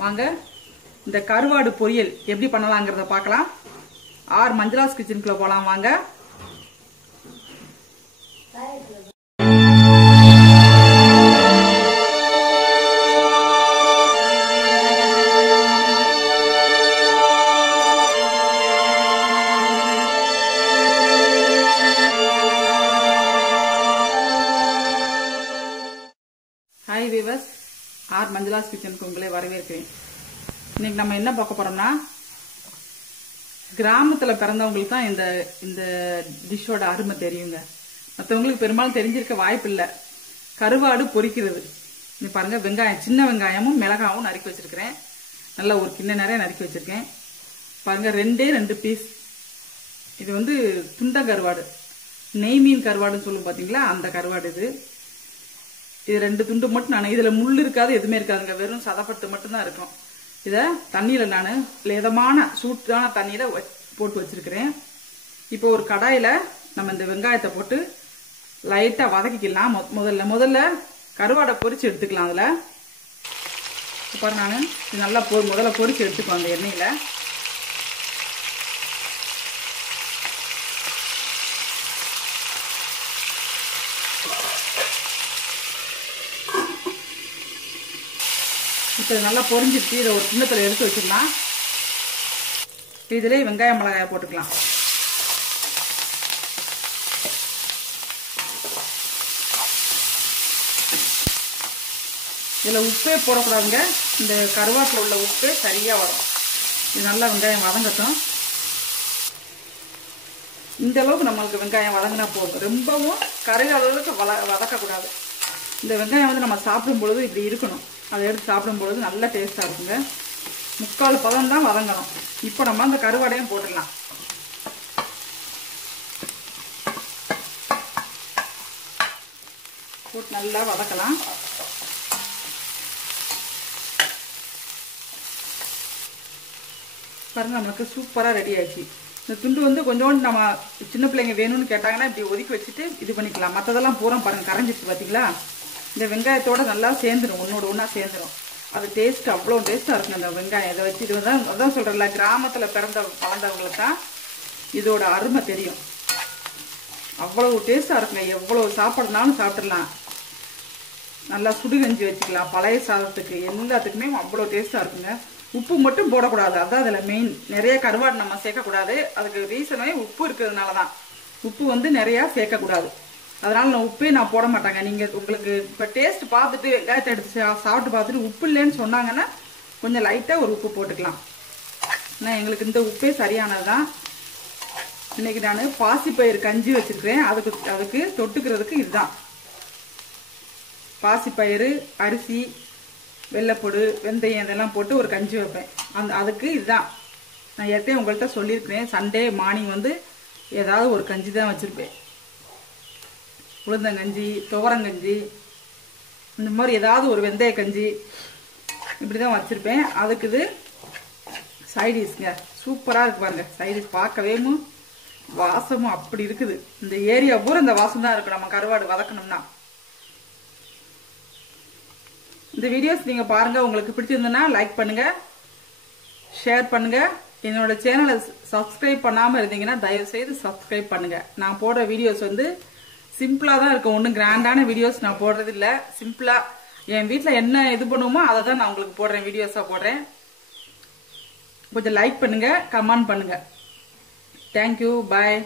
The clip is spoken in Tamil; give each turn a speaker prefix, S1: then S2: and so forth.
S1: வாங்க இந்த கருவாடு பொரியல் எப்படி பண்ணலாங்கிறத பார்க்கலாம். ஆர் மஞ்சளாஸ் கிச்சனுக்குள்ள போகலாம் வாங்க. ஹாய் விவஸ் ஆர் மஞ்சளாஸ் கிச்சனுக்கு உங்களே வரவேற்கிறேன். இன்னைக்கு நம்ம என்ன பார்க்க போறோம்னா கிராமத்துல பிறந்தவங்களுக்கு தான் இந்த இந்த டிஷ்ஷோட அருமை தெரியுங்க. மற்றவங்களுக்கு பெரும்பாலும் தெரிஞ்சிருக்க வாய்ப்பு இல்லை கருவாடு பொரிக்கிறது நீ பாருங்க வெங்காயம் சின்ன வெங்காயமும் மிளகாவும் நறுக்கி வச்சிருக்கிறேன். நல்லா ஒரு கிண்ண நிறைய நறுக்கி வச்சிருக்கேன். பாருங்க ரெண்டே ரெண்டு பீஸ் இது வந்து துண்ட கருவாடு. நெய் மீன் கருவாடுன்னு சொல்லும் பார்த்தீங்களா அந்த கருவாடு இது. இது ரெண்டு துண்டு மட்டும் நான். இதுல முள் இருக்காது எதுவுமே இருக்காதுங்க. வெறும் சதப்பட்டு மட்டும்தான் இருக்கும். இத தண்ணியில நான் லேதமான சூட்டான தண்ணியில போட்டு வச்சிருக்கிறேன். இப்போ ஒரு கடாயில நம்ம இந்த வெங்காயத்தை போட்டு லைட்டா வதக்கிக்கலாம். முதல்ல முதல்ல கருவாடை பொறிச்சு எடுத்துக்கலாம் அதுல. இப்ப நான் நல்லா பொ முதல்ல பொறிச்சு எடுத்துக்குவோம் அந்த எண்ணெயில. இப்போ நல்லா பொரிஞ்சிருச்சு. இதை ஒரு கிண்ணத்தில் எடுத்து வச்சிடலாம். இதிலே வெங்காயம் மிளகாய போட்டுக்கலாம். இதில் உப்பே போடக்கூடாதுங்க. இந்த கருவாட்டில் உள்ள உப்பே சரியாக வரும். இது நல்லா வெங்காயம் வதங்கட்டும். இந்த அளவுக்கு நம்மளுக்கு வெங்காயம் வதங்கினா போதும். ரொம்பவும் கருகாத அளவுக்கு வள வதக்கக்கூடாது. இந்த வெங்காயம் வந்து நம்ம சாப்பிடும் பொழுது இப்படி இருக்கணும். அதை எடுத்து சாப்பிடும்பொழுது நல்ல டேஸ்ட்டாக இருக்குங்க. முக்கால் பதம் தான் வதங்கணும். இப்போ நம்ம அந்த கருவாடையும் போட்டுடலாம். போட்டு நல்லா வதக்கலாம். பாருங்க நம்மளுக்கு சூப்பராக ரெடி ஆயிடுச்சு. இந்த துண்டு வந்து கொஞ்சோண்டு நம்ம சின்ன பிள்ளைங்க வேணும்னு கேட்டாங்கன்னா இப்படி ஒதுக்கி வச்சுட்டு இது பண்ணிக்கலாம். மற்றதெல்லாம் பூரா பாருங்க கரைஞ்சிட்டு பார்த்தீங்களா இந்த வெங்காயத்தோட நல்லா சேர்ந்துடும் ஒன்னோட ஒன்றா சேர்ந்துடும் அது டேஸ்ட் அவ்வளோ டேஸ்ட்டாக இருக்குங்க அந்த வெங்காயம். இதை வச்சு இது தான் அதான் சொல்கிறேன்ல கிராமத்தில் பிறந்த வளர்ந்தவங்களுக்கு தான் இதோட அருமை தெரியும். அவ்வளவு டேஸ்ட்டாக இருக்குங்க. எவ்வளோ சாப்பிட்றதுனாலும் சாப்பிட்றலாம் நல்லா சுடுகஞ்சி வச்சுக்கலாம். பழைய சாதத்துக்கு எல்லாத்துக்குமே அவ்வளோ டேஸ்ட்டாக இருக்குங்க. உப்பு மட்டும் போடக்கூடாது. அதான் அதில் மெயின் நிறைய கருவாடு நம்ம சேர்க்கக்கூடாது. அதுக்கு ரீசனே உப்பு இருக்கிறதுனால தான் உப்பு வந்து நிறையா சேர்க்கக்கூடாது. அதனால நான் உப்பே நான் போட மாட்டாங்க. நீங்கள் உங்களுக்கு இப்போ டேஸ்ட் பார்த்துட்டு வெங்காயத்தை எடுத்து சா- சாப்பிட்டு பார்த்துட்டு உப்பு இல்லைன்னு சொன்னாங்கன்னா கொஞ்சம் லைட்டாக ஒரு உப்பு போட்டுக்கலாம். ஆனால் எங்களுக்கு இந்த உப்பே சரியானது தான் இன்னைக்கு நான் பாசிப்பயிறு கஞ்சி வச்சிருக்கிறேன். அதுக்கு அதுக்கு தொட்டுக்கிறதுக்கு இதுதான். பாசிப்பயிறு அரிசி வெள்ளைப்பொடு வெந்தயம் இதெல்லாம் போட்டு ஒரு கஞ்சி வைப்பேன். அந்த அதுக்கு இதுதான். நான் ஏற்கனவே உங்கள்கிட்ட சொல்லியிருக்கிறேன். சண்டே மார்னிங் வந்து ஏதாவது ஒரு கஞ்சி தான் வச்சுருப்பேன். உளுந்தங்கஞ்சி துவரங்கஞ்சி இந்த மாதிரி ஏதாவது ஒரு வெந்தய கஞ்சி இப்படி தான் வச்சுருப்பேன். அதுக்கு இது சைடிஷ்ங்க சூப்பராக இருக்கு பாருங்க. சைடிஷ் பார்க்கவேமும் வாசமும் அப்படி இருக்குது. இந்த ஏரியா பூரா இந்த வாசம் தான் இருக்கு. நம்ம கருவாடு வதக்கணும்னா. இந்த வீடியோஸ் நீங்க பாருங்க. உங்களுக்கு பிடிச்சிருந்ததுன்னா லைக் பண்ணுங்க. ஷேர் பண்ணுங்க. என்னோட சேனலை சப்ஸ்கிரைப் பண்ணாம இருந்தீங்கன்னா தயவு செய்து சப்ஸ்கிரைப் பண்ணுங்க. நான் போடுற வீடியோஸ் வந்து சிம்பிளாக தான் இருக்கும். ஒன்றும் கிராண்டான வீடியோஸ் நான் போடுறது இல்லை சிம்பிளாக என் வீட்டில் என்ன இது பண்ணுவோமோ அதை தான் நான் உங்களுக்கு போடுறேன் வீடியோஸாக போடுறேன். கொஞ்சம் லைக் பண்ணுங்கள் கமெண்ட் பண்ணுங்கள் தேங்க்யூ பாய்